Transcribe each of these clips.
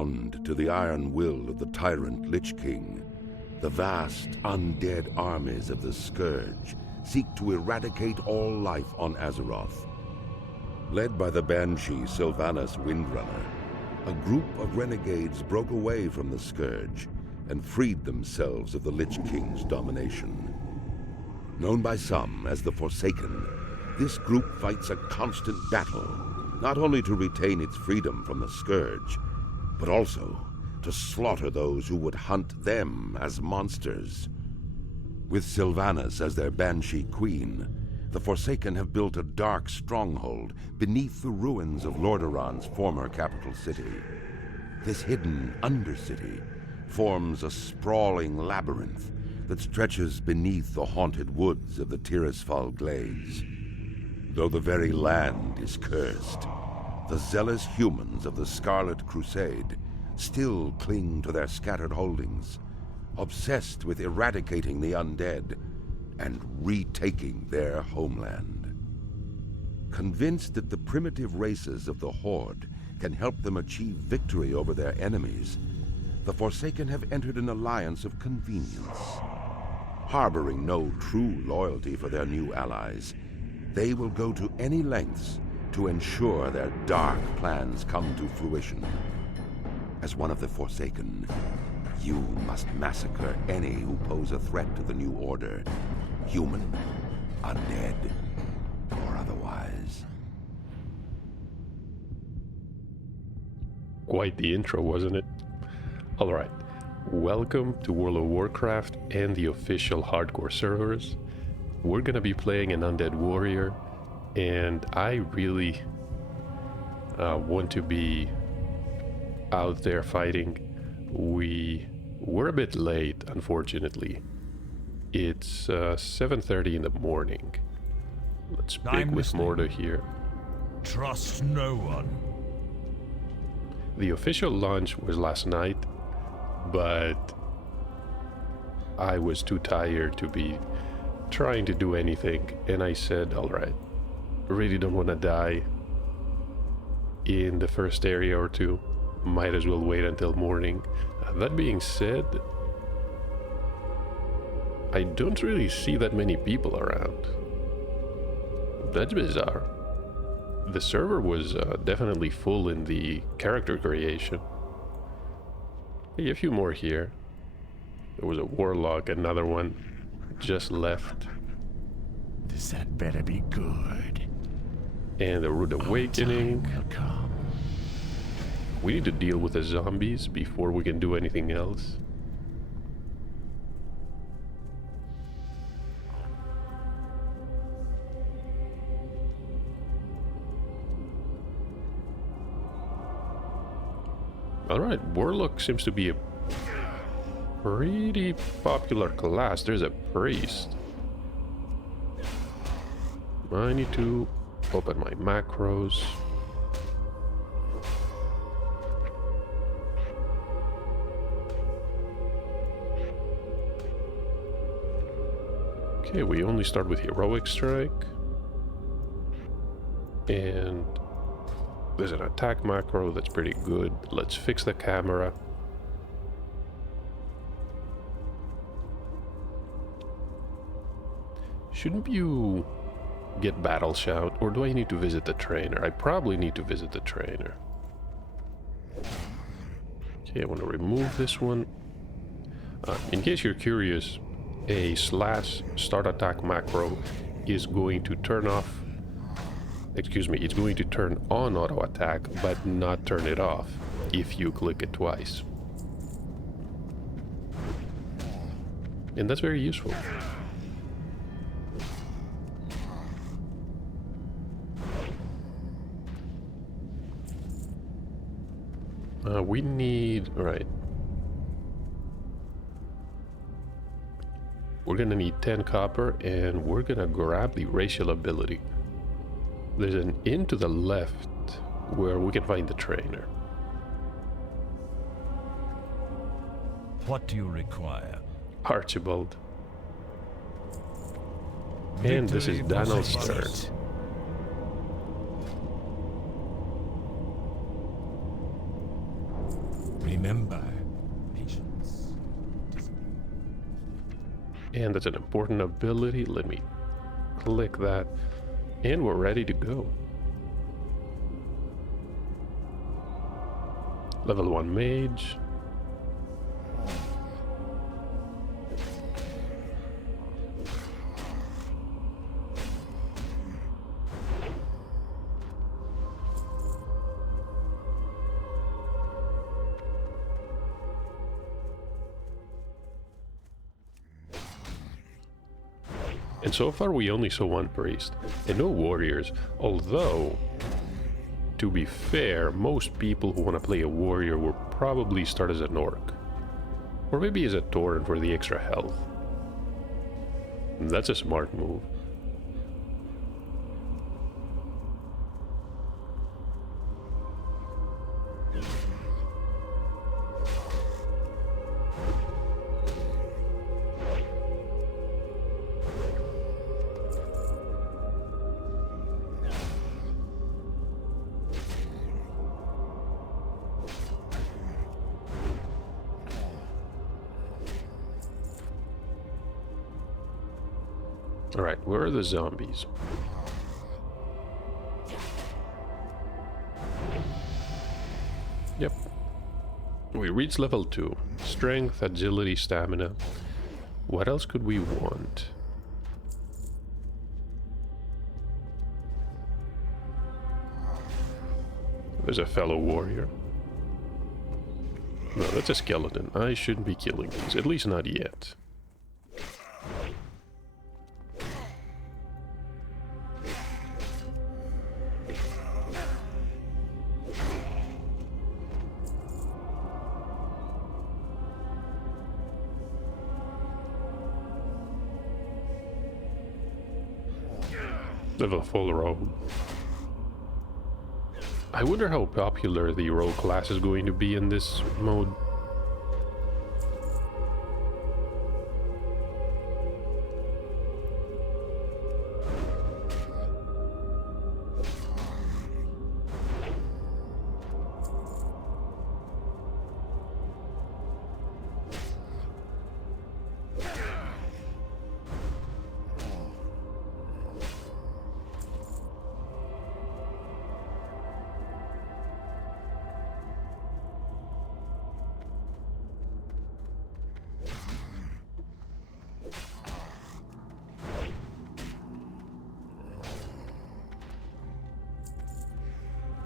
Bound to the iron will of the tyrant Lich King, the vast undead armies of the Scourge seek to eradicate all life on Azeroth. Led by the Banshee Sylvanas Windrunner, a group of renegades broke away from the Scourge and freed themselves of the Lich King's domination. Known by some as the Forsaken, this group fights a constant battle, not only to retain its freedom from the Scourge, but also to slaughter those who would hunt them as monsters. With Sylvanas as their Banshee Queen, the Forsaken have built a dark stronghold beneath the ruins of Lordaeron's former capital city. This hidden Undercity forms a sprawling labyrinth that stretches beneath the haunted woods of the Tirisfal Glades. Though the very land is cursed, the zealous humans of the Scarlet Crusade still cling to their scattered holdings, obsessed with eradicating the undead and retaking their homeland. Convinced that the primitive races of the Horde can help them achieve victory over their enemies, the Forsaken have entered an alliance of convenience. Harboring no true loyalty for their new allies, they will go to any lengths to ensure their dark plans come to fruition. As one of the Forsaken, you must massacre any who pose a threat to the new order, human, undead, or otherwise. Quite the intro, wasn't it? Alright, welcome to World of Warcraft and the official hardcore servers. We're gonna be playing an Undead Warrior, and I really want to be out there fighting. We're a bit late, unfortunately. It's 7:30 in the morning. Let's speak with Mordo here. Trust no one. The official launch was last night, but I was too tired to be trying to do anything, and I said, alright, really don't want to die in the first area or two. Might as well wait until morning. That being said, I don't really see that many people around. That's bizarre. The server was definitely full in the character creation. Hey, a few more here. There was a warlock, another one just left. This had better be good. And the Rude Awakening. Time will come. We need to deal with the zombies before we can do anything else. Alright, Warlock seems to be a pretty popular class. There's a priest. I need to open my macros. Okay, we only start with Heroic Strike. And there's an attack macro that's pretty good. Let's fix the camera. Shouldn't you get Battle Shout, or do I need to visit the trainer? I probably need to visit the trainer. Okay, I want to remove this one. In case you're curious, a slash start attack macro is going to turn off, excuse me, it's going to turn on auto attack, but not turn it off if you click it twice. And that's very useful. We need, right. We're gonna need 10 copper, and we're gonna grab the racial ability. There's an inn to the left where we can find the trainer. What do you require? Archibald. And this is Donald's turn. Remember, patience. And that's an important ability. Let me click that. And we're ready to go. Level 1 mage. And so far we only saw one priest and no warriors, although, to be fair, most people who want to play a warrior will probably start as an orc. Or maybe as a tauren for the extra health. That's a smart move. Alright, where are the zombies? Yep. We reached level 2. Strength, agility, stamina. What else could we want? There's a fellow warrior. No, that's a skeleton. I shouldn't be killing these, at least not yet. Level full rogue. I wonder how popular the rogue class is going to be in this mode.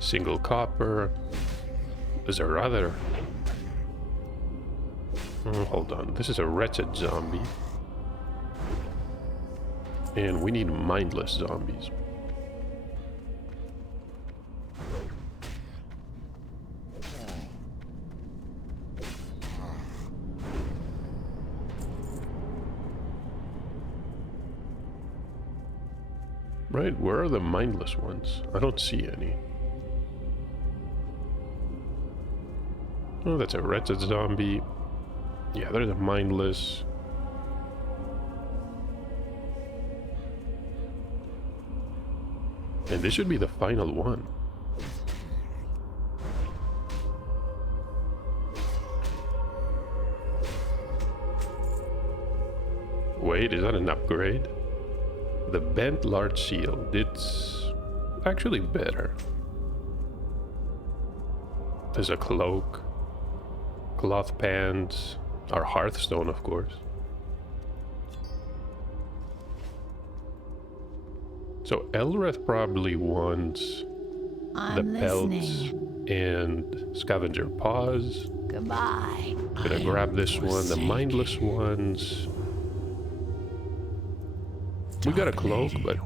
Single copper. There's a rather... hold on. This is a wretched zombie. And we need mindless zombies. Right, where are the mindless ones? I don't see any. Oh, that's a wretched zombie. Yeah, there's a mindless. And this should be the final one. Wait, is that an upgrade? The bent large shield. It's actually better. There's a cloak. Cloth pants, our hearthstone, of course. So Elreth probably wants the pelts and scavenger paws. Goodbye. Gonna grab this one, the mindless ones. We got a cloak, but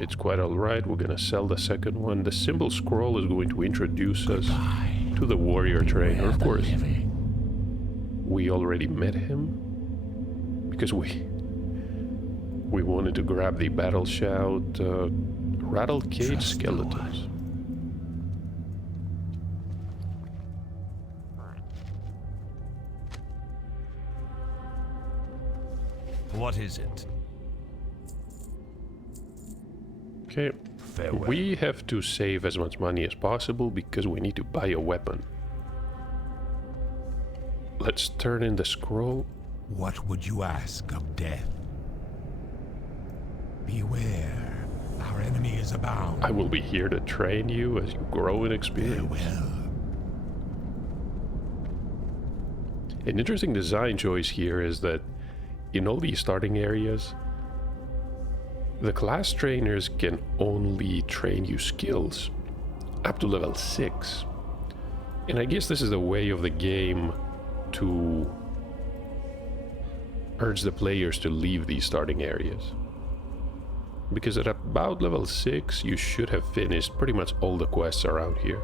it's quite alright. We're gonna sell the second one. The symbol scroll is going to introduce us to the warrior trainer. Of course, we already met him because we wanted to grab the battle shout rattled cage skeletons. What is it? Okay, Farewell. we have to save as much money as possible because we need to buy a weapon. let's turn in the scroll. What would you ask of death? Beware, our enemies abound. I will be here to train you as you grow in experience. Farewell. An interesting design choice here is that in all these starting areas, the class trainers can only train you skills up to level 6. And I guess this is the way of the game to urge the players to leave these starting areas. Because at about level 6, you should have finished pretty much all the quests around here.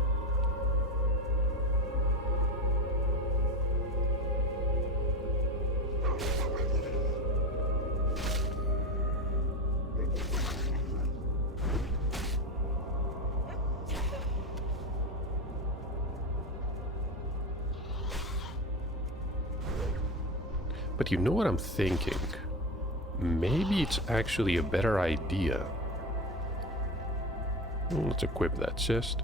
But you know what I'm thinking? Maybe it's actually a better idea. Let's equip that chest.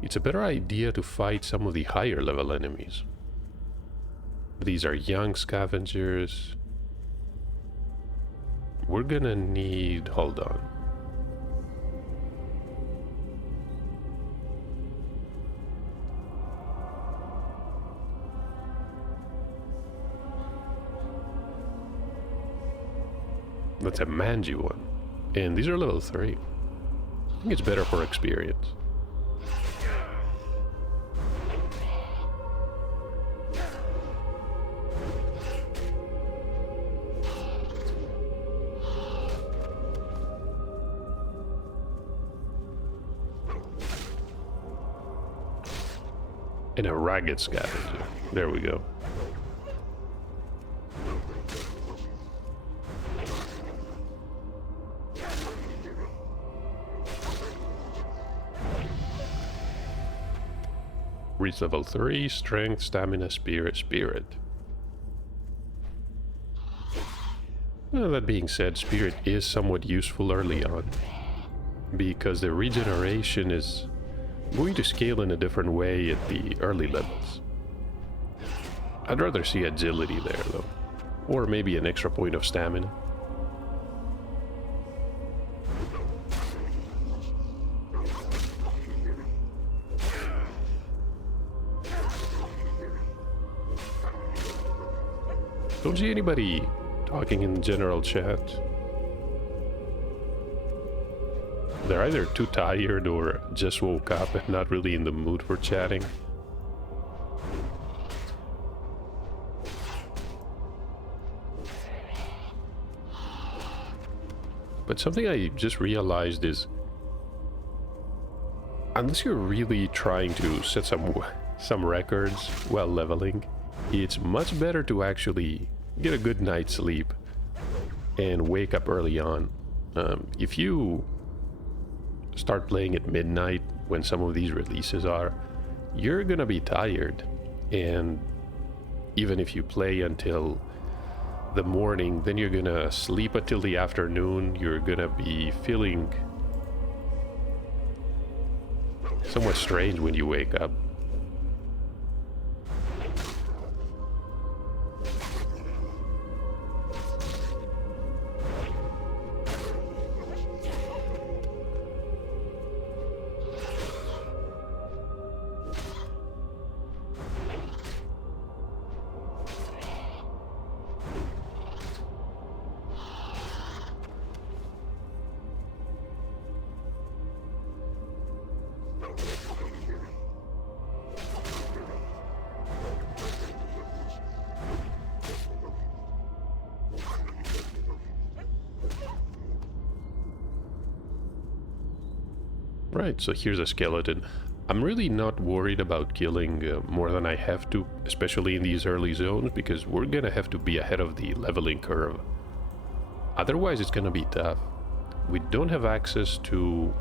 It's a better idea to fight some of the higher level enemies. These are young scavengers. We're gonna need... hold on. That's a Manji one. And these are level 3. I think it's better for experience. And a ragged scavenger. There we go. Reach level 3, strength, stamina, spirit. Well, that being said, spirit is somewhat useful early on, because the regeneration is going to scale in a different way at the early levels. I'd rather see agility there though, or maybe an extra point of stamina. Don't see anybody talking in general chat. They're either too tired or just woke up and not really in the mood for chatting. But something I just realized is, unless you're really trying to set some records while leveling, it's much better to actually get a good night's sleep and wake up early on. If you start playing at midnight when some of these releases are, you're gonna be tired, and even if you play until the morning, then you're gonna sleep until the afternoon. You're gonna be feeling somewhat strange when you wake up. Right, so here's a skeleton. I'm really not worried about killing more than I have to, especially in these early zones, because we're gonna have to be ahead of the leveling curve. Otherwise, it's gonna be tough. We don't have access to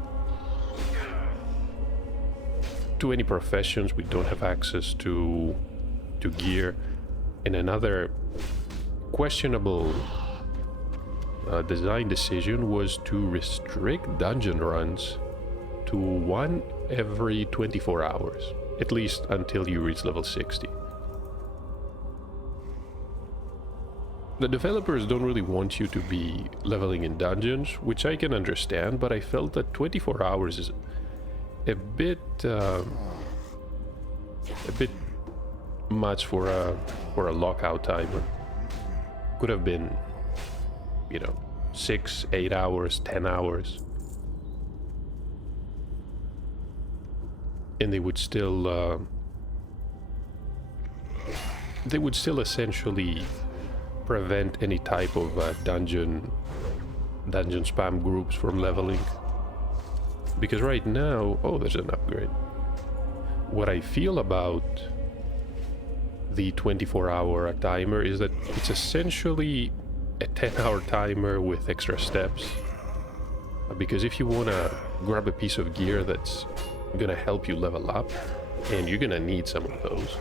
any professions. We don't have access to gear. And another questionable design decision was to restrict dungeon runs to 1 every 24 hours, at least until you reach level 60. The developers don't really want you to be leveling in dungeons, which I can understand, but I felt that 24 hours is a bit much for a lockout timer. Could have been, you know, 6, 8 hours, 10 hours. And they would still essentially prevent any type of dungeon spam groups from leveling. Because right now, oh, there's an upgrade. What I feel about the 24-hour timer is that it's essentially a 10-hour timer with extra steps. Because if you want to grab a piece of gear that's gonna help you level up, and you're gonna need some of those,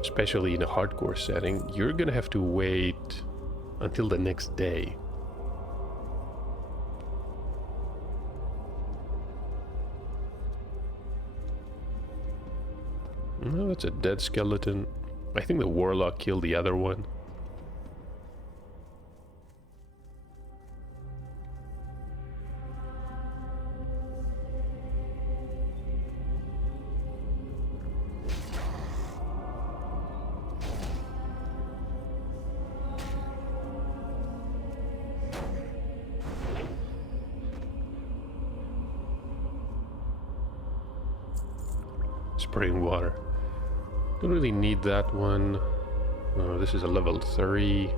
especially in a hardcore setting, you're gonna have to wait until the next day. No, that's a dead skeleton. I think the warlock killed the other one. Spraying water. Don't really need that one. This is a level 3.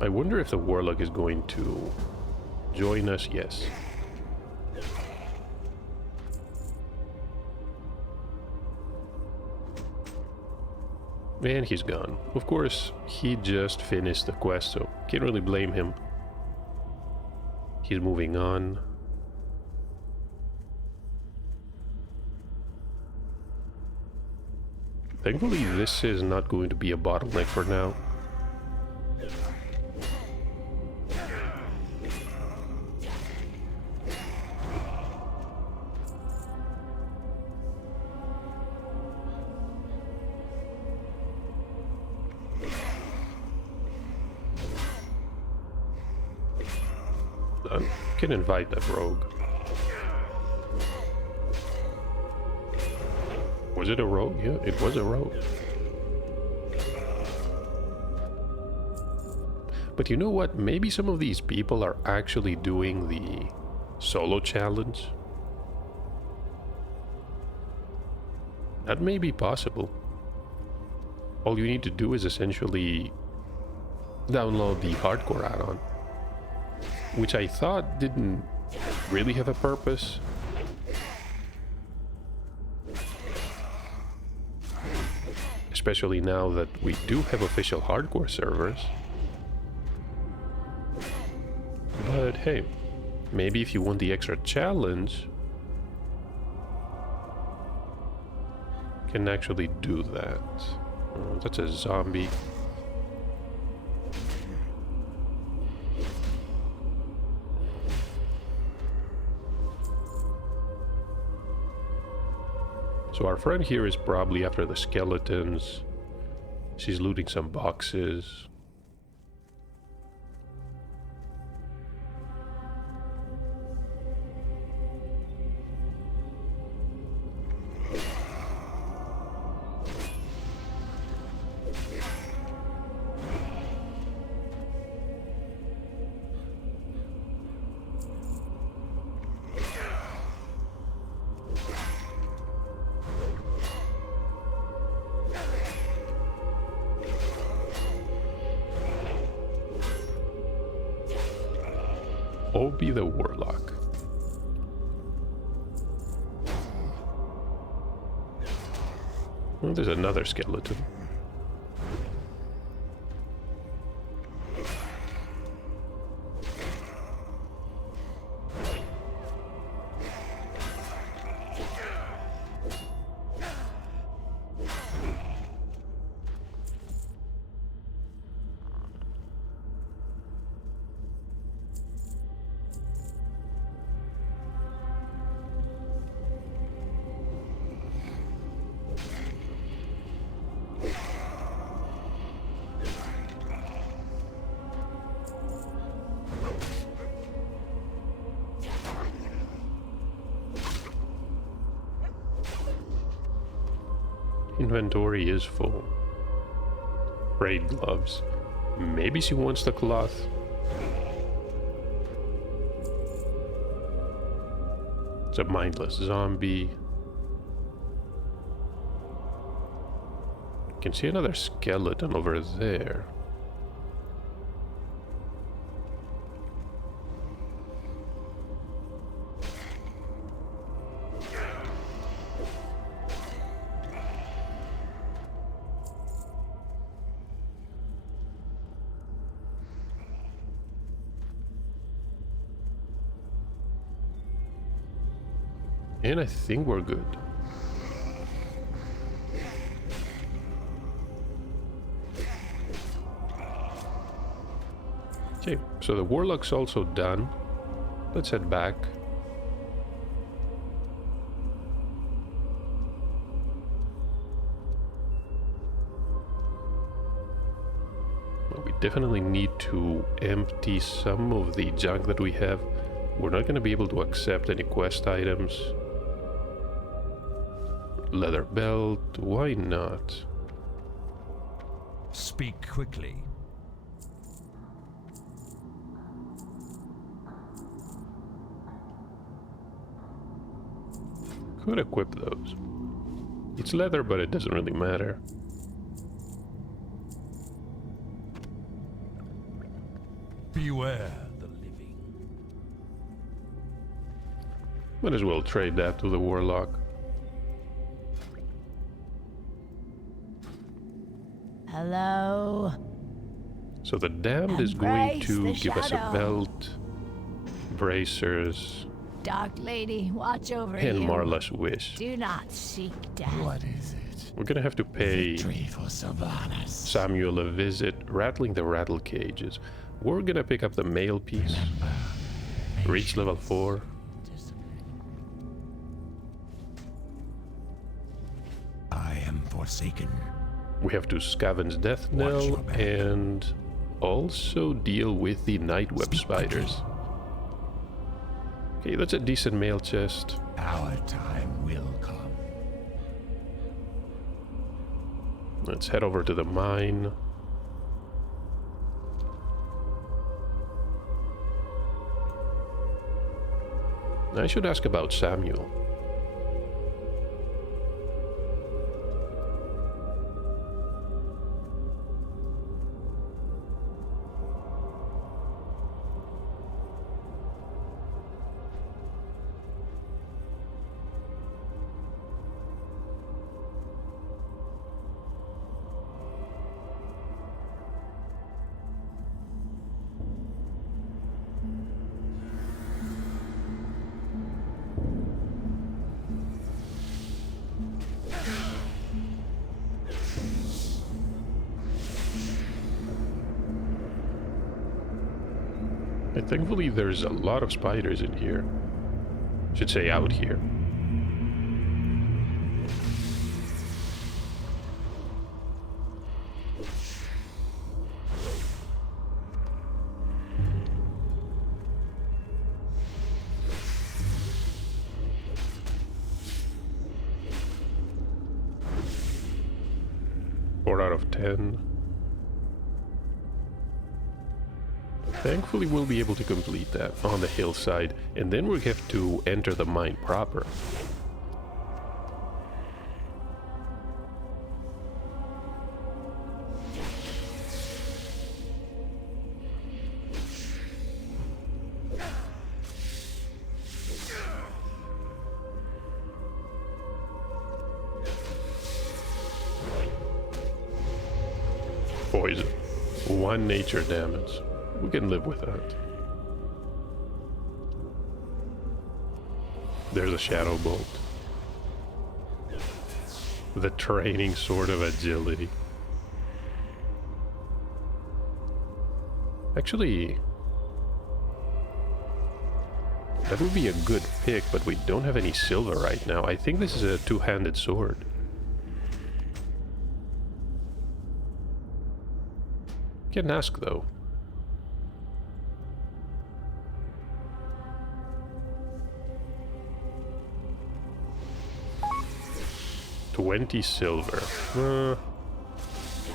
I wonder if the warlock is going to join us. Yes. And he's gone. Of course, he just finished the quest, so can't really blame him. He's moving on. Thankfully, this is not going to be a bottleneck for now. Can invite that rogue. Was it a rogue? Yeah, it was a rogue. But you know what? Maybe some of these people are actually doing the solo challenge. That may be possible. All you need to do is essentially download the hardcore add-on, which I thought didn't really have a purpose. Especially now that we do have official hardcore servers. But hey, maybe if you want the extra challenge, you can actually do that. Oh, that's a zombie. So our friend here is probably after the skeletons. She's looting some boxes. Obi the Warlock. Well, there's another skeleton. inventory is full. Braid gloves. Maybe she wants the cloth. It's a mindless zombie. Can see another skeleton over there. And I think we're good. Okay, so the warlock's also done. Let's head back. Well, we definitely need to empty some of the junk that we have. We're not going to be able to accept any quest items. Leather belt, why not? Speak quickly. Could equip those. It's leather, but it doesn't really matter. Beware the living. Might as well trade that to the warlock. Hello? So the damned is going Embrace to the give us a shadow. belt, bracers, Dark Lady, watch over and you. Marla's wish. Do not seek death. What is it? We're gonna have to pay Victory for Sylvanas. Samuel a visit, rattling the rattle cages. We're gonna pick up the mail piece, reach level 4. I am forsaken. We have to scavenge death Watch knell your back. and also deal with the night web Speak spiders. Okay, that's a decent mail chest. Our time will come. Let's head over to the mine. I should ask about Samuel. And thankfully there's a lot of spiders in here. Should say out here. Four out of 10. Thankfully we'll be able to complete that on the hillside, and then we'll have to enter the mine proper. Poison. 1 nature damage. We can live with that. There's a shadow bolt. The training sword of agility. Actually, that would be a good pick, but we don't have any silver right now. I think this is a two-handed sword. Can ask though. 20 silver.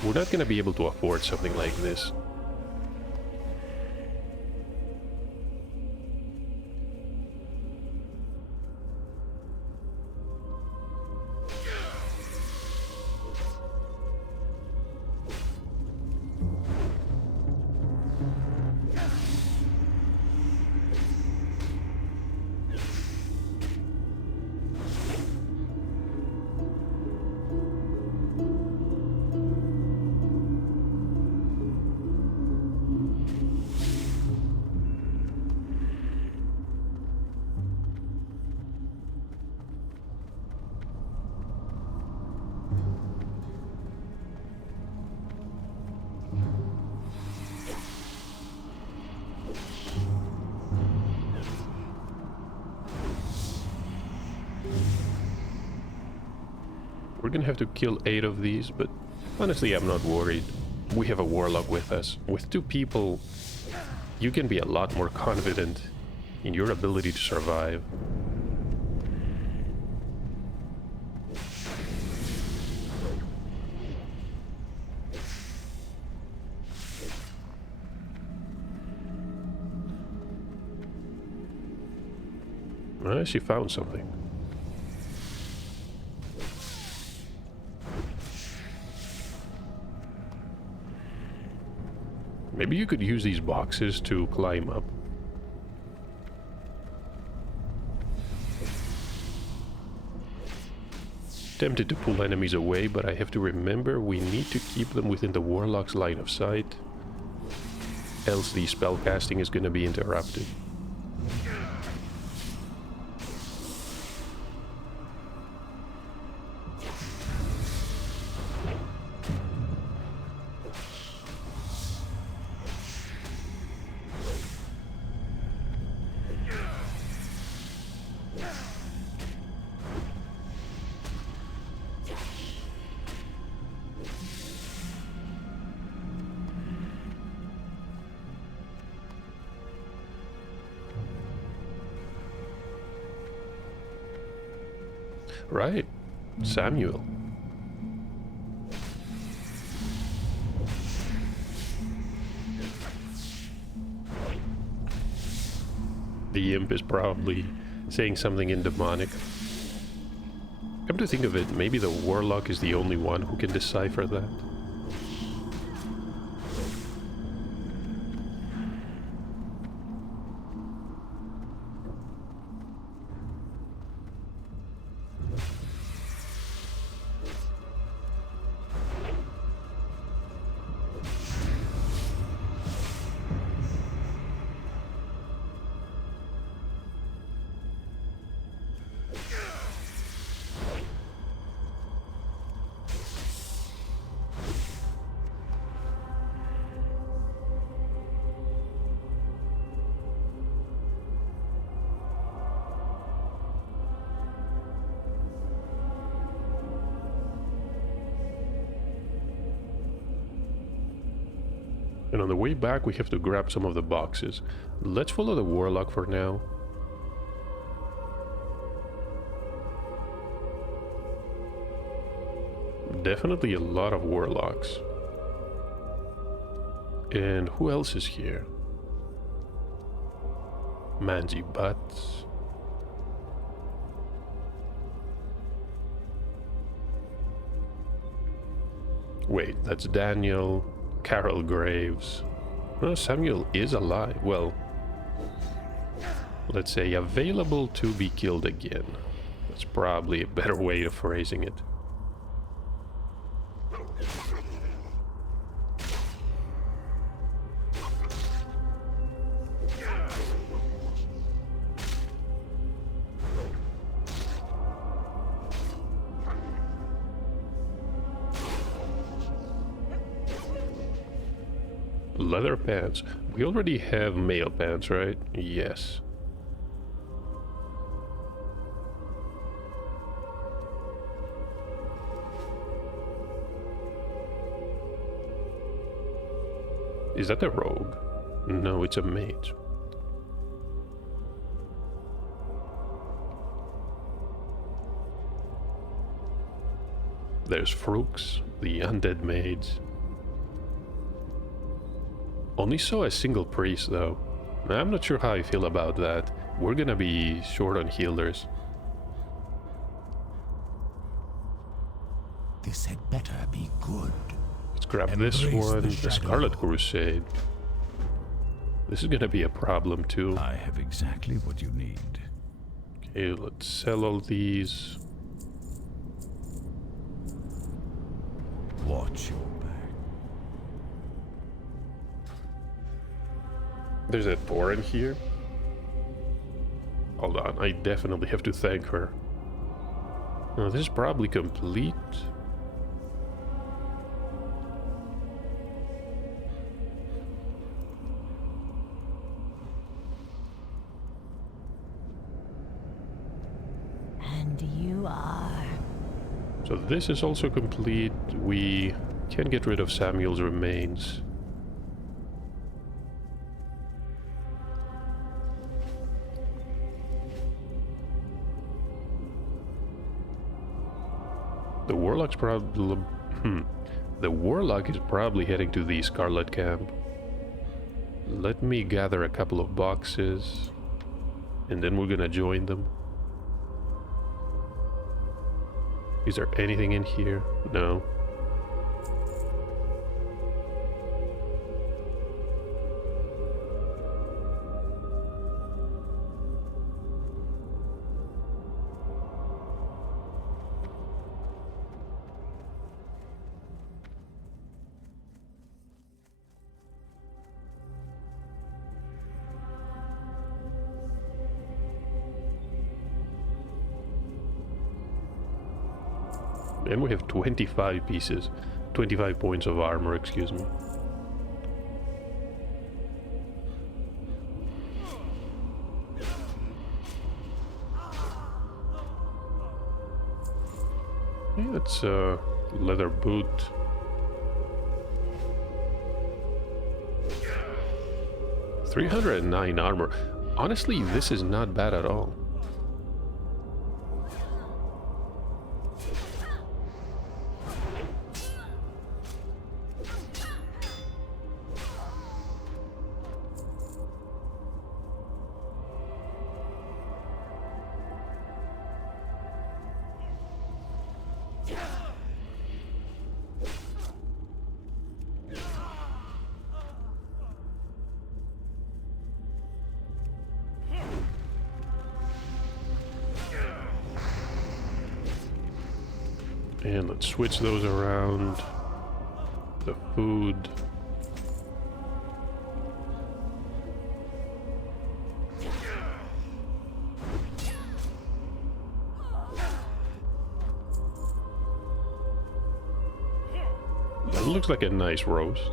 We're not gonna be able to afford something like this. We're gonna have to kill 8 of these, but honestly, I'm not worried. We have a warlock with us. With 2 people, you can be a lot more confident in your ability to survive. She found something. Maybe you could use these boxes to climb up. Tempted to pull enemies away, but I have to remember we need to keep them within the warlock's line of sight, else the spellcasting is going to be interrupted. Right, Samuel. The imp is probably saying something in demonic. Come to think of it, maybe the warlock is the only one who can decipher that. And on the way back, we have to grab some of the boxes. Let's follow the warlock for now. Definitely a lot of warlocks. And who else is here? Mangy Butts. Wait, that's Daniel. Carol Graves. Well, Samuel is alive. Well, let's say available to be killed again. That's probably a better way of phrasing it. Leather pants. We already have male pants, right? Yes. Is that a rogue? No, it's a mage. There's Frooks, the undead maids. Only saw a single priest though. I'm not sure how I feel about that. We're gonna be short on healers. This had better be good. Let's grab this Embrace one, the the shadow. Scarlet Crusade. This is gonna be a problem too. I have exactly what you need. Okay, let's sell all these. Watch your back. There's a Thorin here. Hold on, I definitely have to thank her. Now, this is probably complete. And you are. So this is also complete. We can get rid of Samuel's remains. The Warlock's probably... The Warlock is probably heading to the Scarlet Camp. Let me gather a couple of boxes, and then we're gonna join them. Is there anything in here? No. And we have 25 pieces. 25 points of armor, excuse me. Yeah, that's a leather boot. $309 armor. Honestly, this is not bad at all. And let's switch those around. The food. That looks like a nice roast.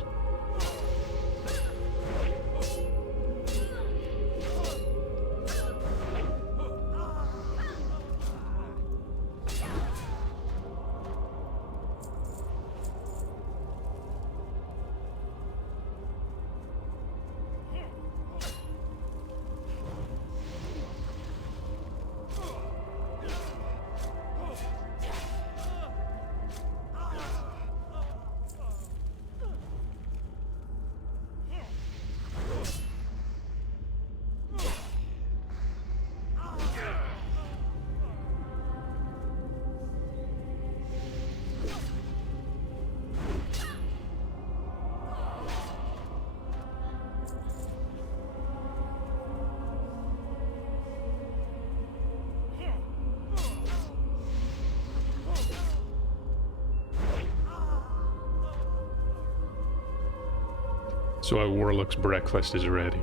So our Warlock's breakfast is ready.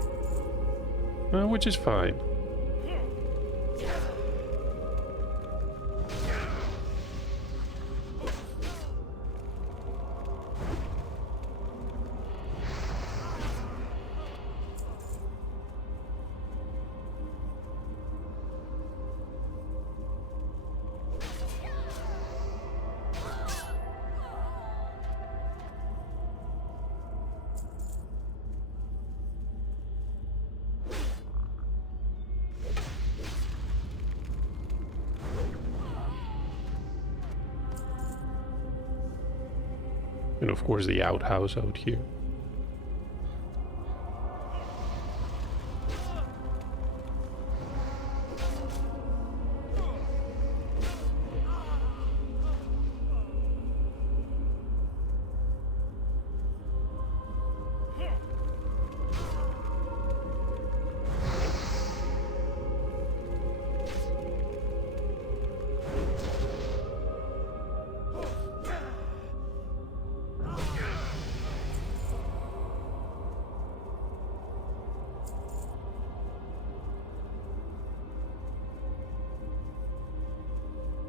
Which is fine. And of course the outhouse out here.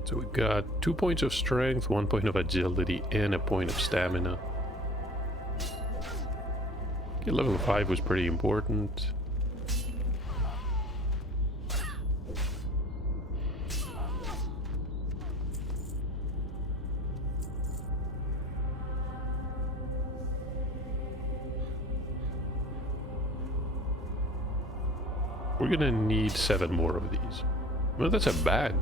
So we got 2 points of strength, 1 point of agility, and a point of stamina. Okay, level 5 was pretty important. We're gonna need 7 more of these. Well, that's a bag.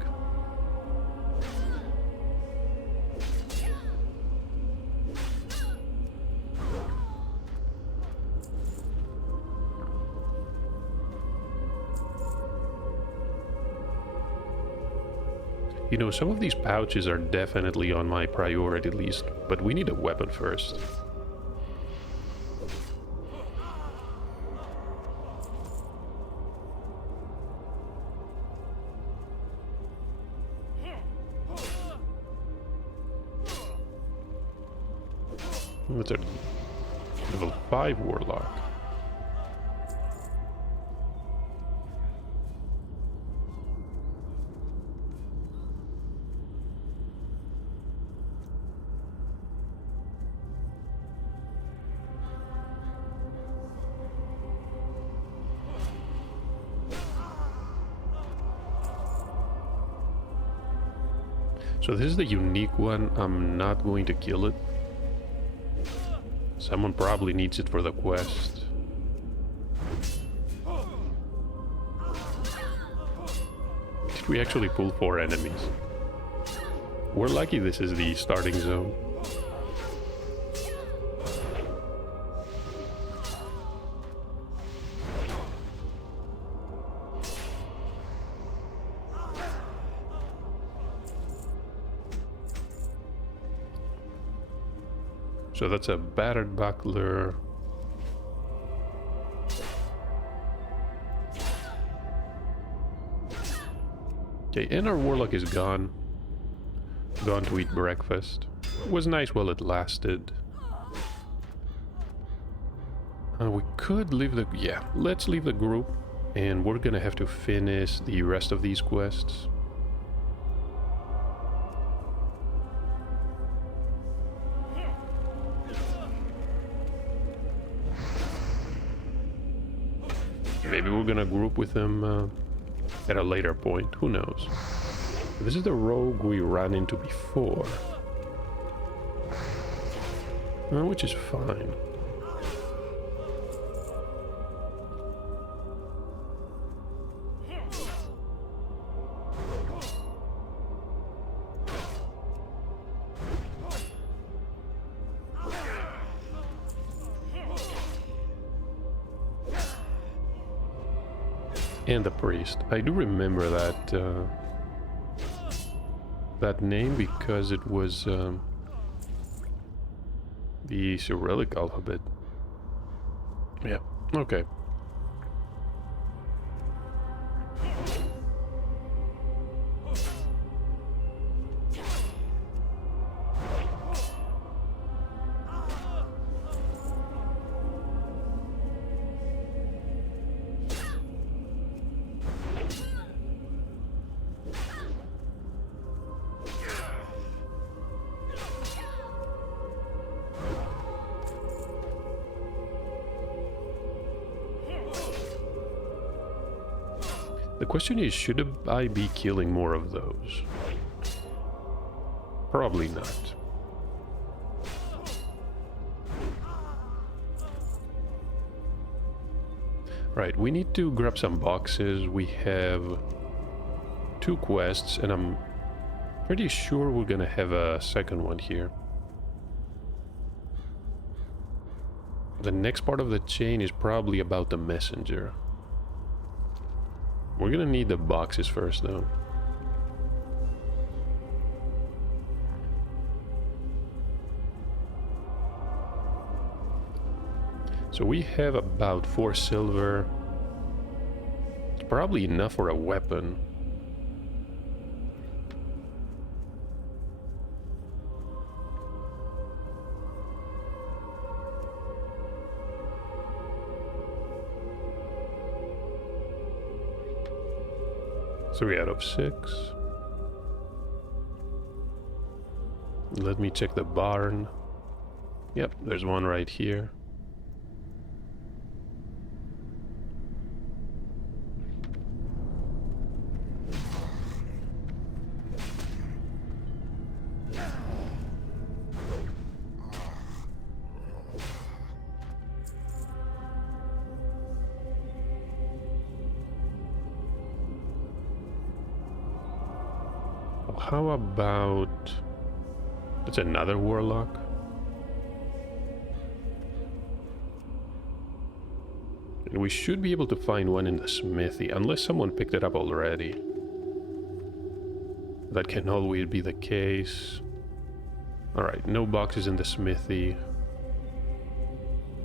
You know, some of these pouches are definitely on my priority list, but we need a weapon first. What's a level 5 warlock? So this is the unique one. I'm not going to kill it. Someone probably needs it for the quest. Did we actually pull 4 enemies? We're lucky this is the starting zone. So that's a battered buckler. Okay, and our warlock is gone. Gone to eat breakfast. It was nice while it lasted. We could leave the... yeah, let's leave the group. And we're gonna have to finish the rest of these quests. Maybe we're gonna group with them at a later point, who knows. This is the rogue we ran into before. Which is fine. And the priest. I do remember that that name because it was the Cyrillic alphabet. Yeah, okay. The question is, should I be killing more of those? Probably not. Right, we need to grab some boxes. We have 2 quests, and I'm pretty sure we're gonna have a second one here. The next part of the chain is probably about the messenger. We're gonna need the boxes first, though. So we have about 4 silver. It's probably enough for a weapon. Three out of 6. Let me check the barn. Yep, there's one right here. How about... That's another warlock. And we should be able to find one in the smithy, unless someone picked it up already. That can always be the case. Alright, no boxes in the smithy.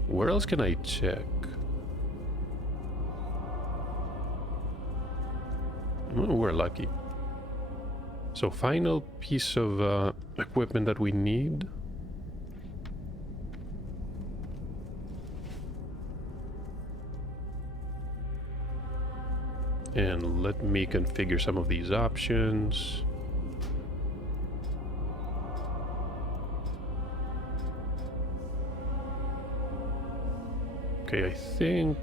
Where else can I check? Oh, we're lucky. So final piece of equipment that we need. And let me configure some of these options. Okay, I think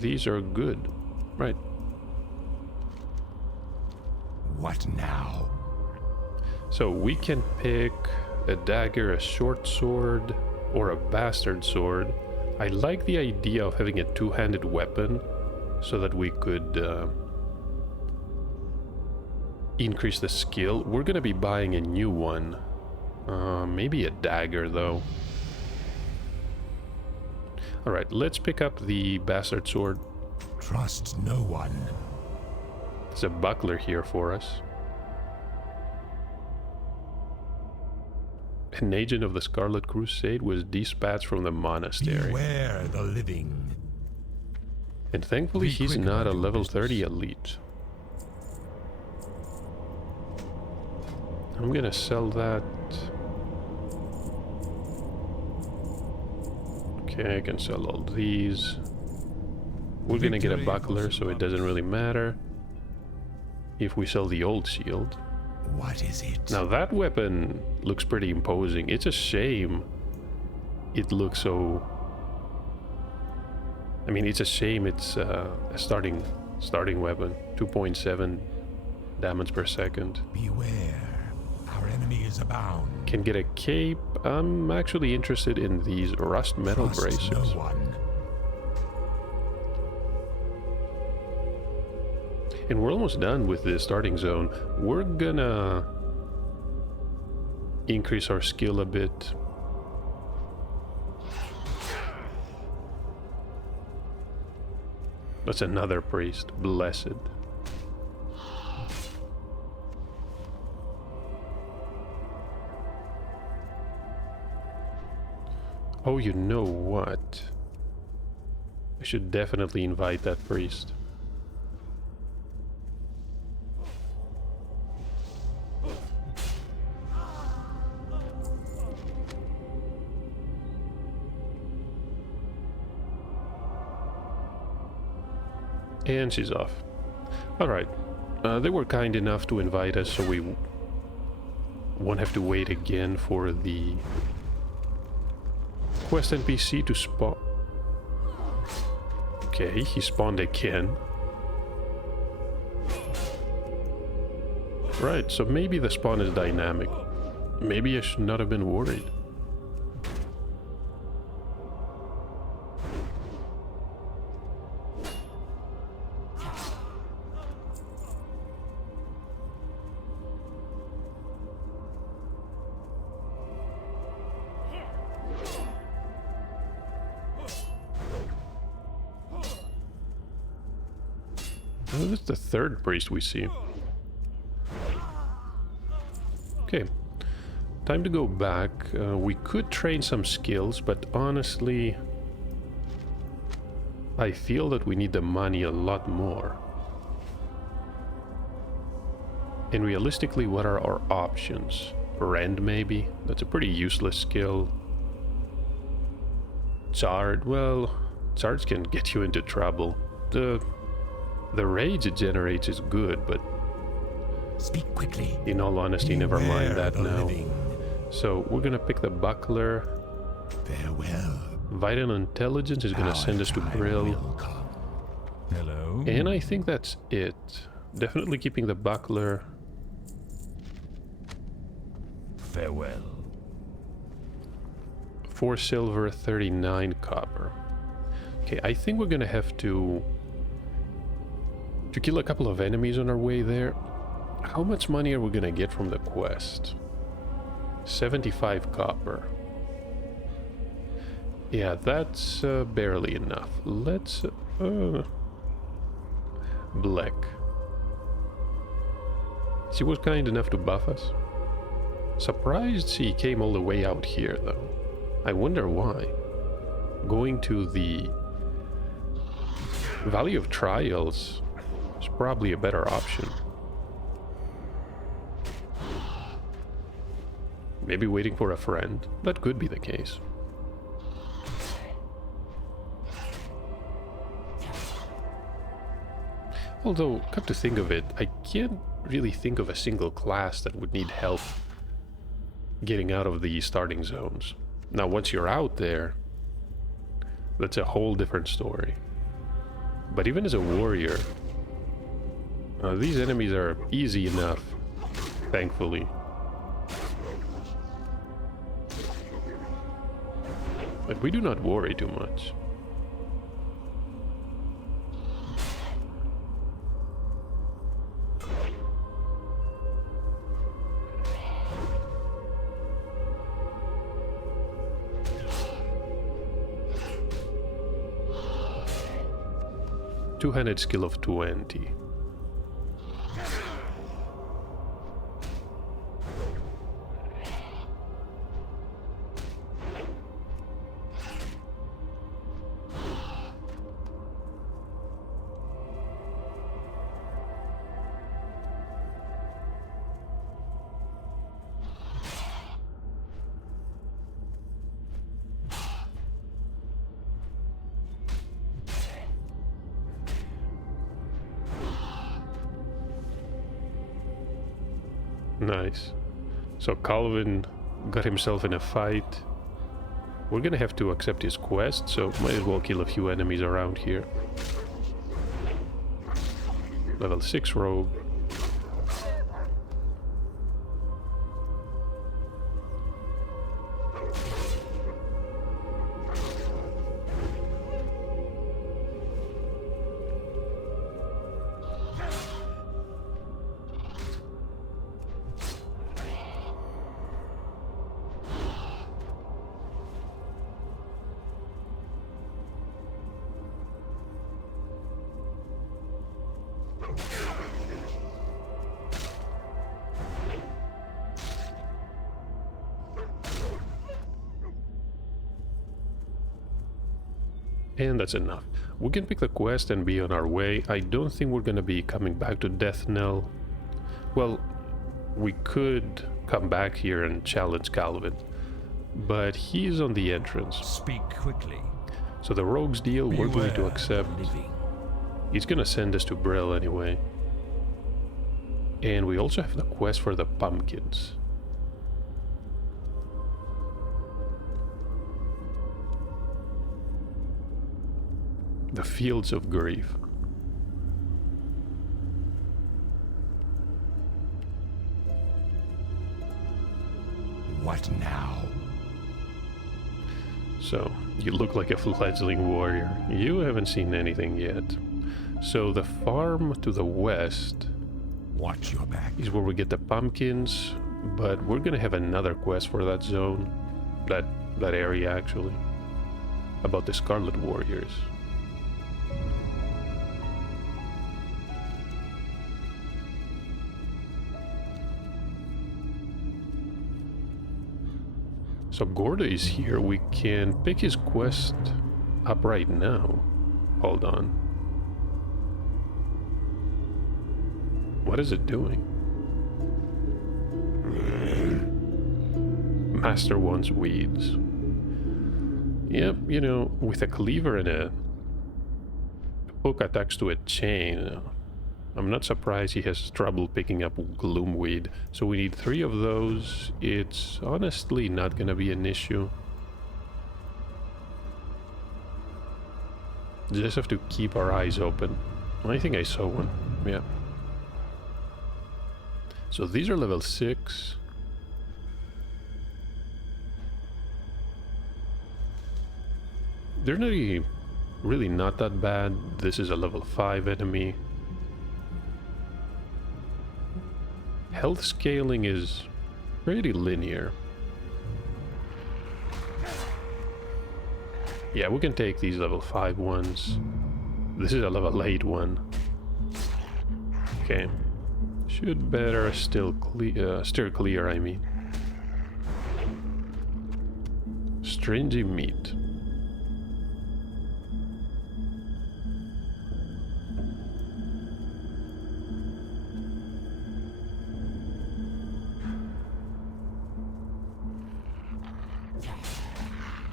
these are good. Right. What now? So we can pick a dagger, a short sword, or a bastard sword. I like the idea of having a two-handed weapon so that we could increase the skill. We're gonna be buying a new one. Maybe a dagger, though. Alright, let's pick up the bastard sword. Trust no one. There's a buckler here for us. An agent of the Scarlet Crusade was dispatched from the monastery. Beware the living. And thankfully he's not a level 30 elite. I'm gonna sell that. Okay, I can sell all these. We're gonna get a buckler, so it doesn't really matter if we sell the old shield. What is it? Now that weapon looks pretty imposing. It's a shame it looks so... I mean, it's a shame it's a starting weapon. 2.7 damage per second. Beware, our enemy is abound. Can get a cape. I'm actually interested in these rust metal braces. No one. And we're almost done with the starting zone. We're gonna increase our skill a bit. That's another priest. Blessed. Oh, you know what? I should definitely invite that priest. And she's off. Alright. They were kind enough to invite us, so we won't have to wait again for the quest NPC to spawn. Okay, he spawned again. Right, so maybe the spawn is dynamic. Maybe I should not have been worried. Oh, that's the third priest we see. Okay. Time to go back. We could train some skills, but honestly, I feel that we need the money a lot more. And realistically, what are our options? Rend, maybe? That's a pretty useless skill. Zard, well, Zards can get you into trouble. The rage it generates is good, but Speak quickly. in all honesty, never mind Beware that the now. living. So we're gonna pick the buckler. Farewell. Vital intelligence is gonna Our send us to time Brill. will come. Hello. And I think that's it. Definitely keeping the buckler. Farewell. 4 silver, 39 copper. Okay, I think we're gonna have to kill a couple of enemies on our way there. How much money are we gonna get from the quest? 75 copper. Yeah, that's barely enough. Let's... Black. She was kind enough to buff us. Surprised she came all the way out here, though. I wonder why. Going to the Valley of Trials is probably a better option. Maybe waiting for a friend. That could be the case. Although, come to think of it, I can't really think of a single class that would need help getting out of the starting zones. Now, once you're out there, that's a whole different story. But even as a warrior, these enemies are easy enough, thankfully. But we do not worry too much. Two-handed skill of 20. Nice. So Calvin got himself in a fight. We're gonna have to accept his quest, so might as well kill a few enemies around here. Level 6 rogue. And that's enough. We can pick the quest and be on our way. I don't think we're gonna be coming back to Death Knell. Well, we could come back here and challenge Calvin, but he's on the entrance. Speak quickly. So the rogue's deal we're going to Beware accept. the living. He's gonna send us to Brill anyway. And we also have the quest for the pumpkins. The Fields of Grief. What now? So, you look like a fledgling warrior. You haven't seen anything yet. So the farm to the west Watch your back. is where we get the pumpkins, but we're gonna have another quest for that zone, that area actually, about the Scarlet Warriors. So Gordo is here. We can pick his quest up right now. Hold on. What is it doing? Master wants weeds. Yep, you know, with a cleaver and a hook attached to a chain, I'm not surprised he has trouble picking up gloomweed. So we need 3 of those. It's honestly not gonna be an issue. Just have to keep our eyes open. I think I saw one. Yeah. So these are level 6. They're really not that bad. This is a level 5 enemy. Health scaling is pretty linear. Yeah, we can take these level 5 ones. This is a level 8 one. Okay. Should better steer clear, I mean. Stringy meat.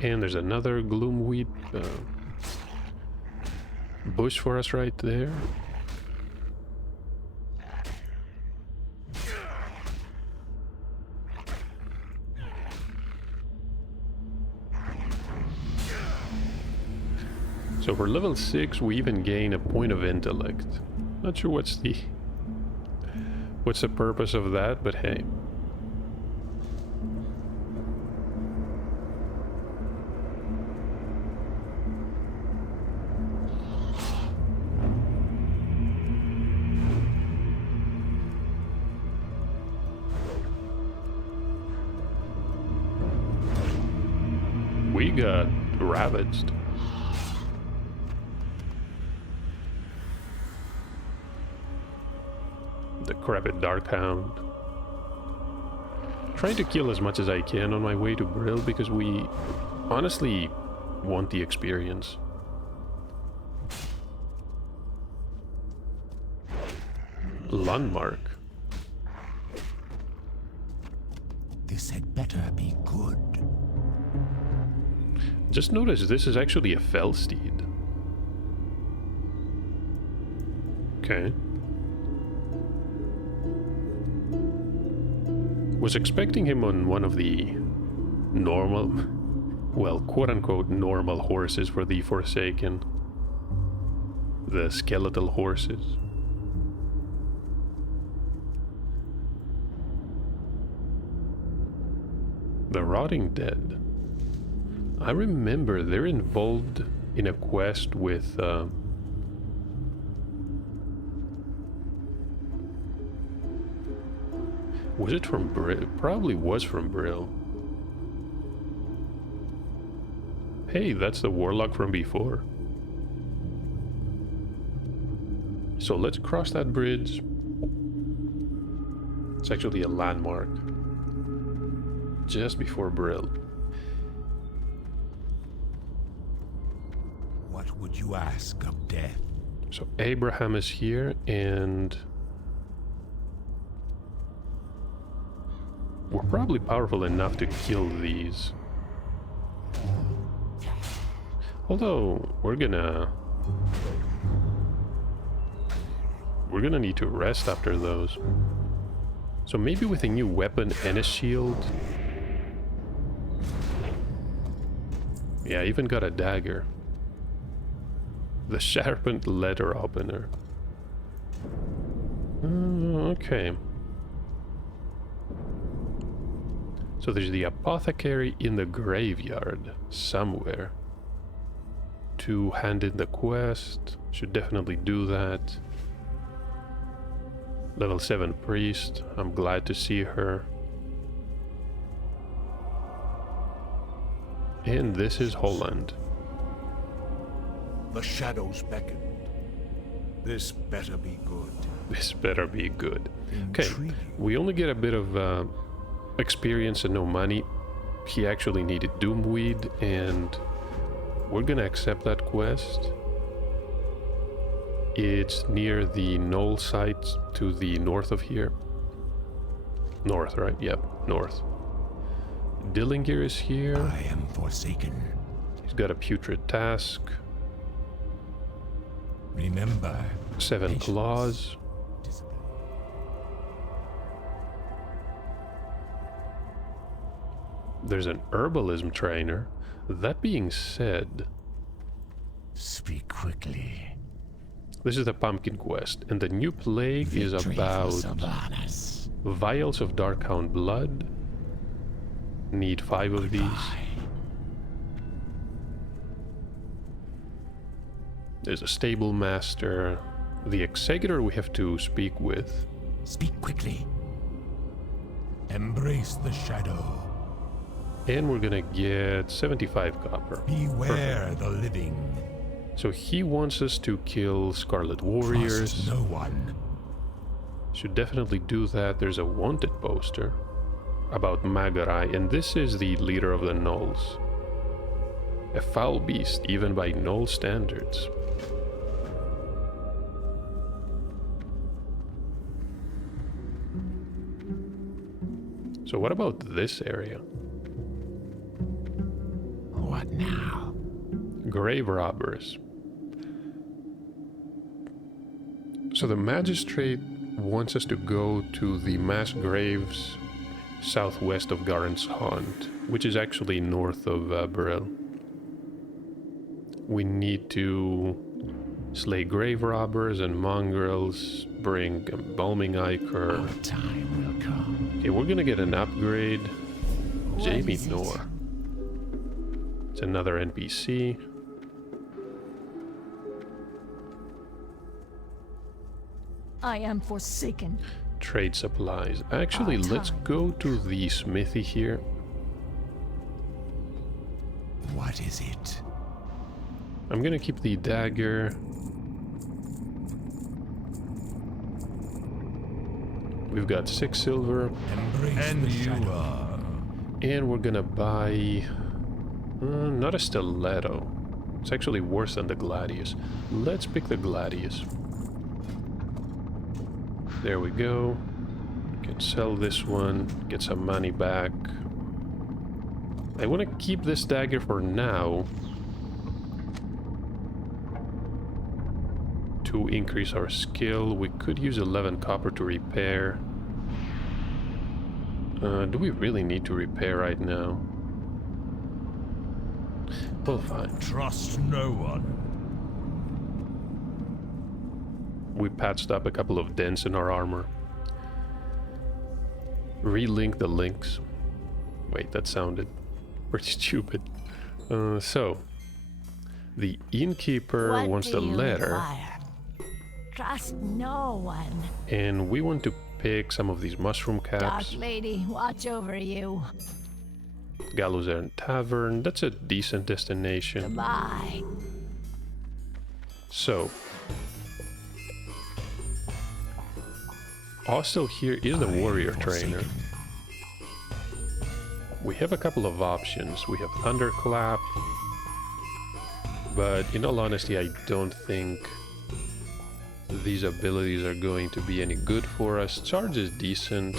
And there's another gloomweed bush for us right there. So for level 6 we even gain a point of intellect. Not sure what's the purpose of that, but hey. We got ravaged. Decrepit Darkhound. Trying to kill as much as I can on my way to Brill because we honestly want the experience. Landmark. This had better be good. Just notice this is actually a fell steed. Okay. Was expecting him on one of the normal, well, quote-unquote normal horses for the Forsaken. The skeletal horses. The Rotting Dead. I remember they're involved in a quest with was it from Brill? It probably was from Brill. Hey, that's the warlock from before. So let's cross that bridge. It's actually a landmark. Just before Brill. What would you ask of death? So Abraham is here, and we're probably powerful enough to kill these. Although we're gonna need to rest after those. So maybe with a new weapon and a shield. Yeah, I even got a dagger. The sharpened letter opener. Okay. So there's the apothecary in the graveyard somewhere. To hand in the quest. Should definitely do that. Level 7 priest. I'm glad to see her. And this is Holland. The shadows beckoned. This better be good. This better be good. Okay, Intriguing. we only get a bit of experience and no money. he actually needed Doomweed, and we're gonna accept that quest. It's near the Knoll site to the north of here. North, right? Yep, north. Dillinger is here. I am forsaken. He's got a putrid task. Remember. 7 patience. claws. Discipline. There's an herbalism trainer. That being said, Speak quickly. this is the pumpkin quest, and the new plague is Victory for about Sylvanas. vials of Darkhound blood. Need 5 of these. Bye. There's a stable master. The executor we have to speak with. Speak quickly. Embrace the shadow. And we're gonna get 75 copper. Beware the living. So he wants us to kill Scarlet Warriors. Trust no one. Should definitely do that. There's a wanted poster about Magarai, and this is the leader of the Gnolls. A foul beast, even by Gnoll standards. So what about this area? What now? Grave robbers. So the magistrate wants us to go to the mass graves southwest of Garen's Haunt, which is actually north of Burrell. We need to slay grave robbers and mongrels, bring Embalming Ichor. Our time will come. Okay, we're gonna get an upgrade. What Jamie is it? Nor. It's another NPC. I am forsaken. Trade supplies. Actually, Our let's time. go to the smithy here. What is it? I'm gonna keep the dagger. We've got 6 silver, Embrace the shadow. and we're gonna buy... not a stiletto. It's actually worse than the gladius. Let's pick the gladius. There we go. Can sell this one, get some money back. I want to keep this dagger for now to increase our skill. We could use 11 copper to repair. Do we really need to repair right now? Well, fine. Trust no one. We patched up a couple of dents in our armor. Relink the links. Wait, that sounded pretty stupid. So, the innkeeper What wants do the you letter, require? Trust no one. and we want to pick some of these mushroom Dark caps. Lady, watch over you. Galuzern Tavern, that's a decent destination. Goodbye. So, also here is the warrior trainer. We have a couple of options. We have Thunderclap, but in all honesty, I don't think these abilities are going to be any good for us. Charge is decent.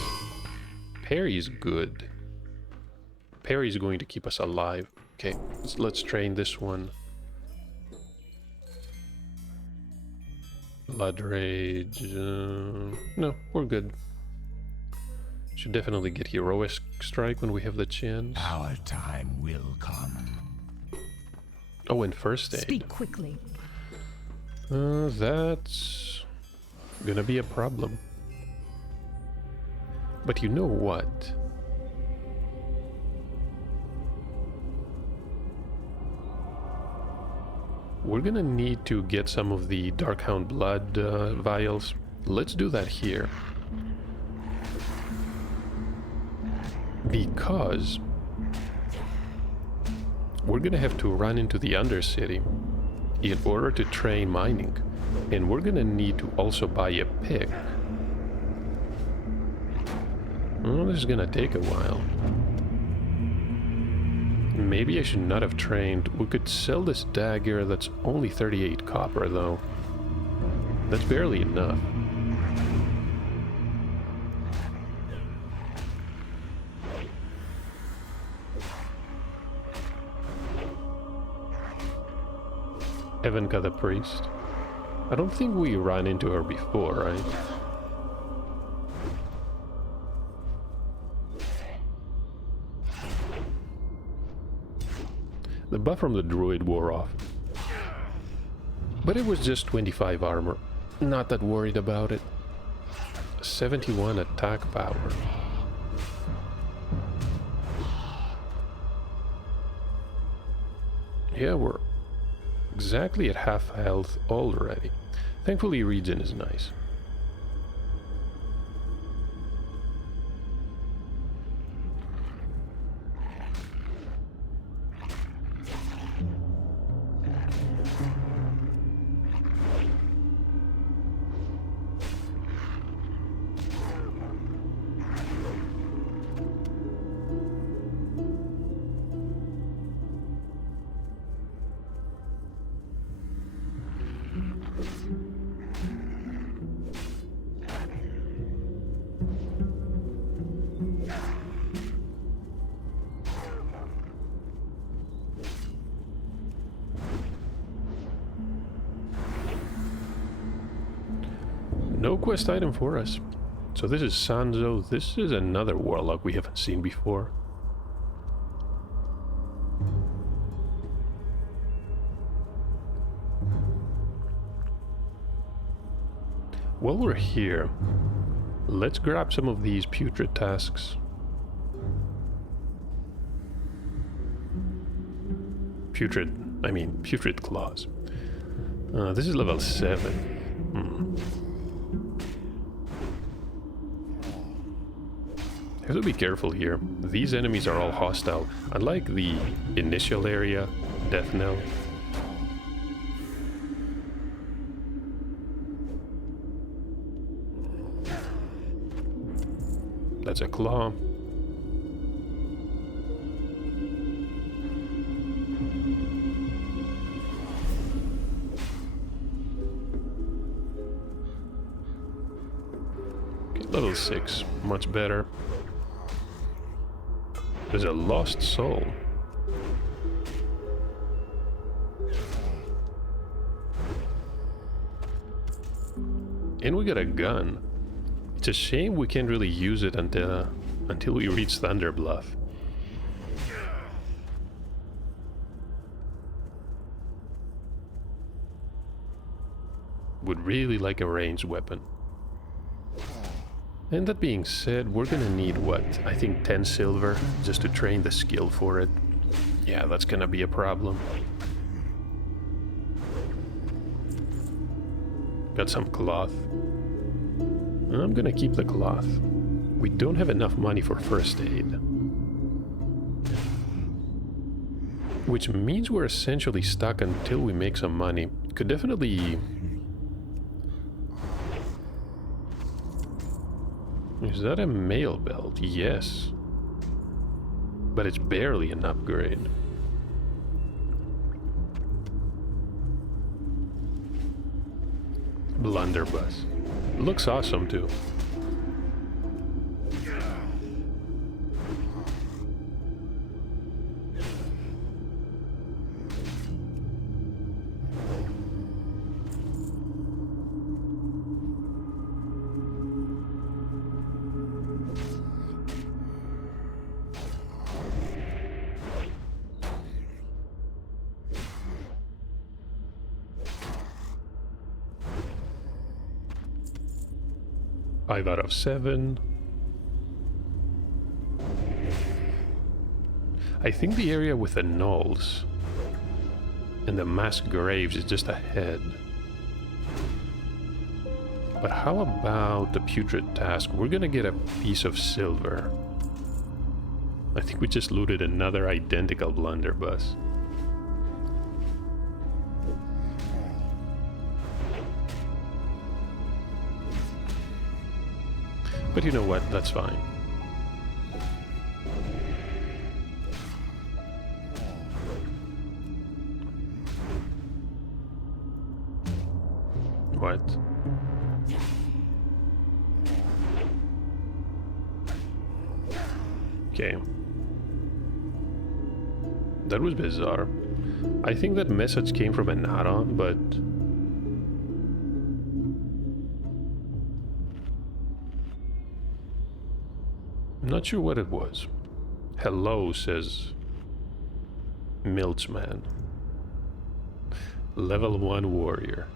Parry is good. Parry is going to keep us alive. Okay, let's train this one. Blood Rage. No, we're good. Should definitely get Heroic Strike when we have the chance. Our time will come. Oh, and First Aid. Speak quickly. That's gonna be a problem. But you know what? We're gonna need to get some of the Darkhound blood vials. Let's do that here. Because we're gonna have to run into the Undercity in order to train mining. And we're gonna need to also buy a pick. Oh, this is gonna take a while. Maybe I should not have trained. We could sell this dagger that's only 38 copper though. That's barely enough. Evanka the priest. I don't think we ran into her before, right? The buff from the druid wore off. But it was just 25 armor. Not that worried about it. 71 attack power. Yeah, we're exactly at half health already. Thankfully, regen is nice. No quest item for us. So this is Sanzo. This is another warlock we haven't seen before. While we're here, let's grab some of these putrid tasks. Putrid claws. This is level 7. I have to be careful here. These enemies are all hostile, unlike the initial area, Death Knell. That's a claw. Okay, level 6, much better. There's a lost soul. And we got a gun. It's a shame we can't really use it until we reach Thunder Bluff. Would really like a ranged weapon. And that being said, we're gonna need, what, I think 10 silver just to train the skill for it. Yeah, that's gonna be a problem. Got some cloth. I'm gonna keep the cloth. We don't have enough money for first aid. Which means we're essentially stuck until we make some money. Could definitely... Is that a mail belt? Yes. But it's barely an upgrade. Blunderbuss. Looks awesome too. Five out of 7. I think the area with the gnolls and the mass graves is just ahead. But how about the putrid task? We're gonna get a piece of silver. I think we just looted another identical blunderbuss. But you know what, that's fine. What? Okay. That was bizarre. I think that message came from an add-on, but... I'm not sure what it was. Hello, says Milchman. Level 1 warrior.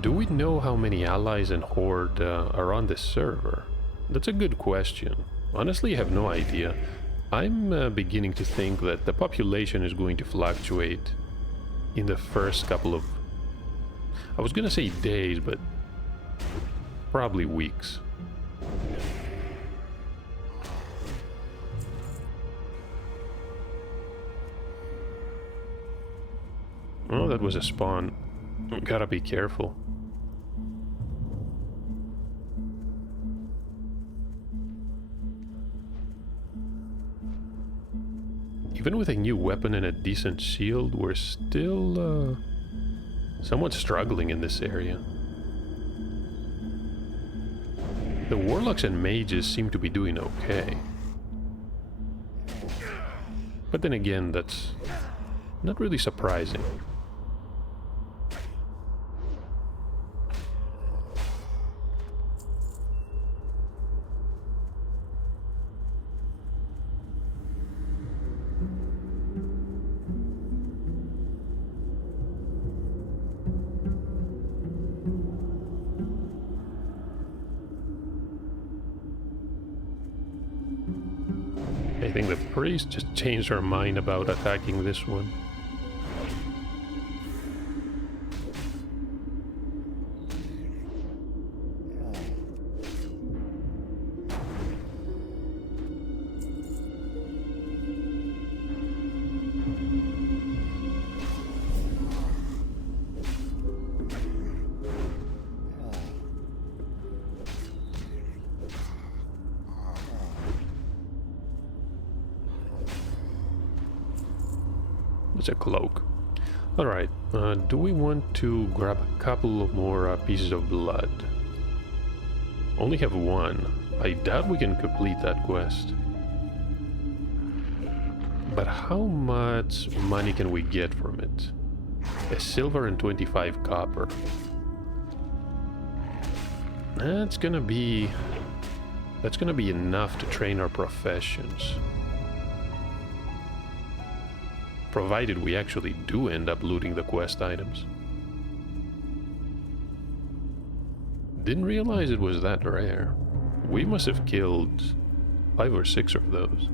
Do we know how many allies and horde are on this server? That's a good question. Honestly, I have no idea. I'm beginning to think that the population is going to fluctuate in the first couple of... I was gonna say days, but probably weeks. Oh, that was a spawn. Gotta be careful. Even with a new weapon and a decent shield, we're still somewhat struggling in this area. The warlocks and mages seem to be doing okay. But then again, that's not really surprising. I think the priest just changed her mind about attacking this one. It's a cloak. Alright, do we want to grab a couple of more pieces of blood? Only have one. I doubt we can complete that quest. But how much money can we get from it? A silver and 25 copper. That's gonna be enough to train our professions. Provided we actually do end up looting the quest items. Didn't realize it was that rare. We must have killed 5 or 6 of those.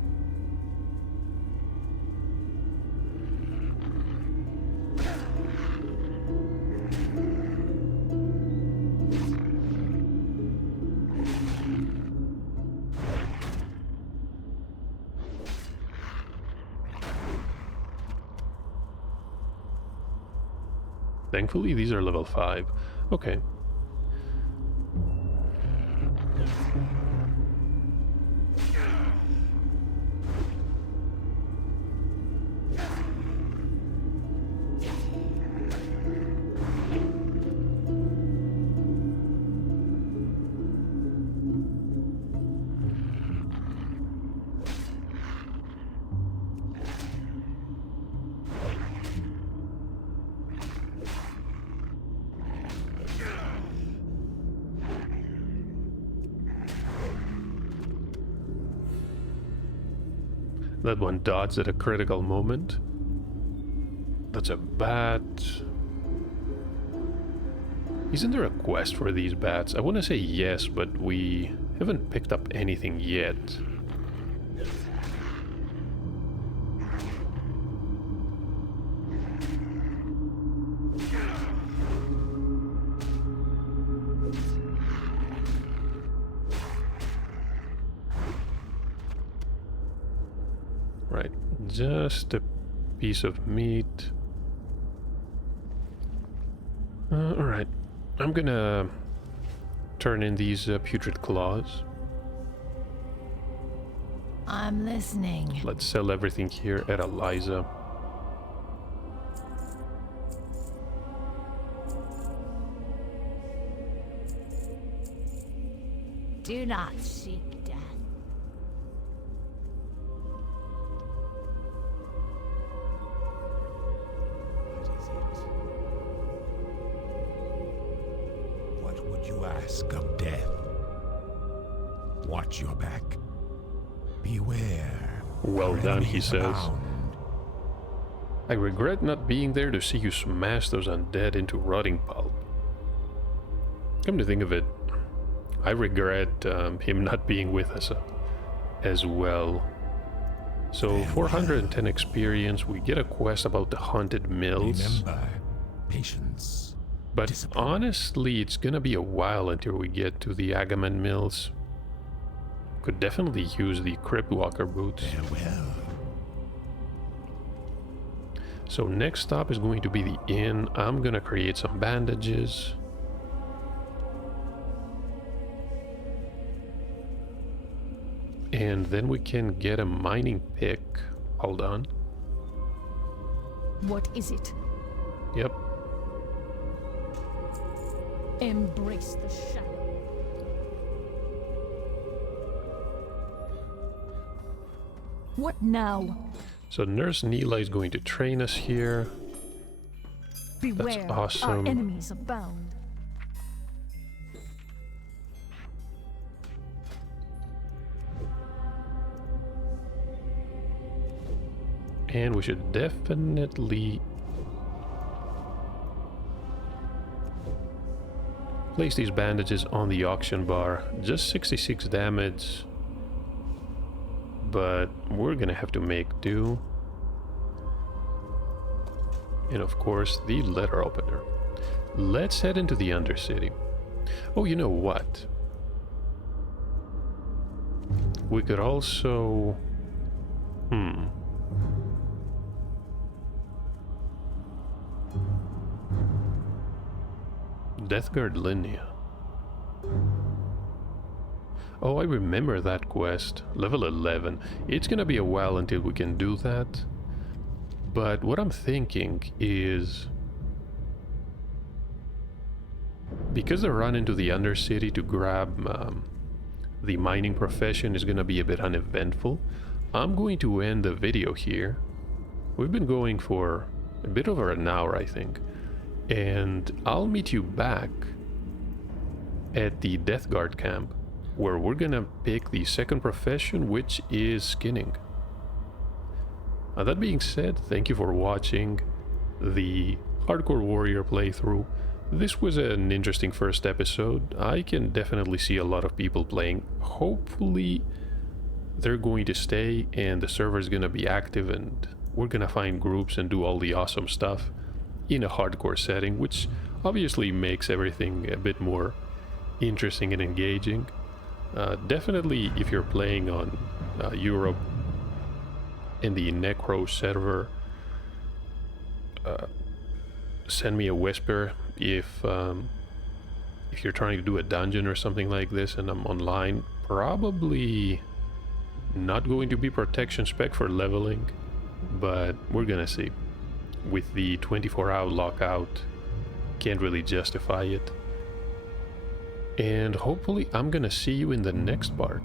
Thankfully, these are level 5. Okay. That one dodged at a critical moment. That's a bat. Isn't there a quest for these bats? I want to say yes, but we haven't picked up anything yet. Right, just a piece of meat. Alright, I'm gonna turn in these putrid claws. I'm listening. Let's sell everything here at Eliza. Do not seek death. What would you ask of death? Watch your back. Beware. Well Our done, he enemies says. abound. I regret not being there to see you smash those undead into rotting pulp. Come to think of it, I regret him not being with us as well. So 410 experience, we get a quest about the haunted mills. Remember, patience. But discipline. honestly, it's gonna be a while until we get to the Agaman mills. Could definitely use the Crypt Walker boots. Farewell. So next stop is going to be the inn. I'm gonna create some bandages. And then we can get a mining pick. Hold on. What is it? Yep. Embrace the shadow. What now? So Nurse Neela is going to train us here. Beware, awesome. our enemies abound. And we should definitely place these bandages on the auction bar. Just 66 damage. But we're gonna have to make do. And of course, the letter opener. Let's head into the Undercity. Oh, you know what? We could also... Deathguard Linnea. Oh, I remember that quest. Level 11. It's gonna be a while until we can do that. But what I'm thinking is... because the run into the Undercity to grab the mining profession is gonna be a bit uneventful, I'm going to end the video here. We've been going for a bit over an hour, I think. And I'll meet you back at the Deathguard camp, where we're gonna pick the second profession, which is skinning. That being said, thank you for watching the Hardcore Warrior playthrough. This was an interesting first episode. I can definitely see a lot of people playing. Hopefully they're going to stay and the server is gonna be active and we're gonna find groups and do all the awesome stuff in a hardcore setting, which obviously makes everything a bit more interesting and engaging. Definitely if you're playing on Europe in the Nek'rosh server, send me a whisper if you're trying to do a dungeon or something like this and I'm online. Probably not going to be protection spec for leveling, but we're gonna see. With the 24-hour lockout, can't really justify it. And hopefully I'm gonna see you in the next part.